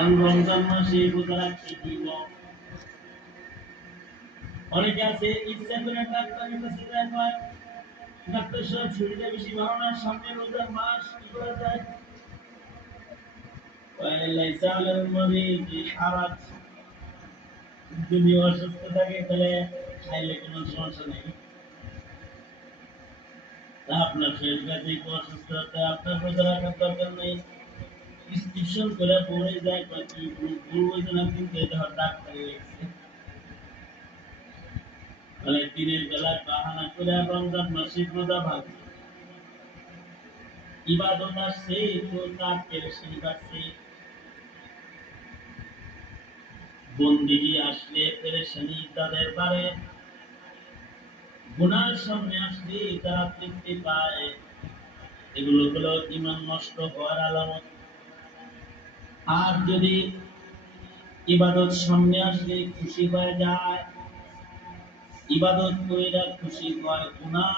কারণ রমজান মাসে রোজা রাখতে দিব। অনেকে আছে ইচ্ছা করে ডাক্তারের কাছে যায়, কয় ডাক্তার সাহেব শরীরে বেশি ভালো না, সামনে রোজার মাস, কি করা যায়? লাইসা আলাল মারিদি হারাজ, যদি অসুস্থ থাকে তাহলে খাইলে কোনো সমস্যা নেই। আপনার শরীর কাছে অসুস্থ হতে আপনার রোজা রাখার দরকার নেই। প্রেসক্রিপশন করে পড়ে যায়, কি ভুল হয়েছে না, কিন্তু এটা ডাক্তারে লিখছে। তাহলে দিনের বেলায় বাহানা করে রমজান মাসে রোজা ভাঙছে, ইবাদত আসছে তো তার পেরেশানি বাড়ছে। বন্দিগি আসলে পেরেশানি তাদের বাড়ে, গুনার সামনে আসলে তারা তৃপ্তি পায়। এগুলো হলো ঈমান নষ্ট হওয়ার আলামত। আর যদি ইবাদত সামনে আসলে খুশি হয়ে যায়, ইবাদত কইরা খুশি হয়, গুনাহ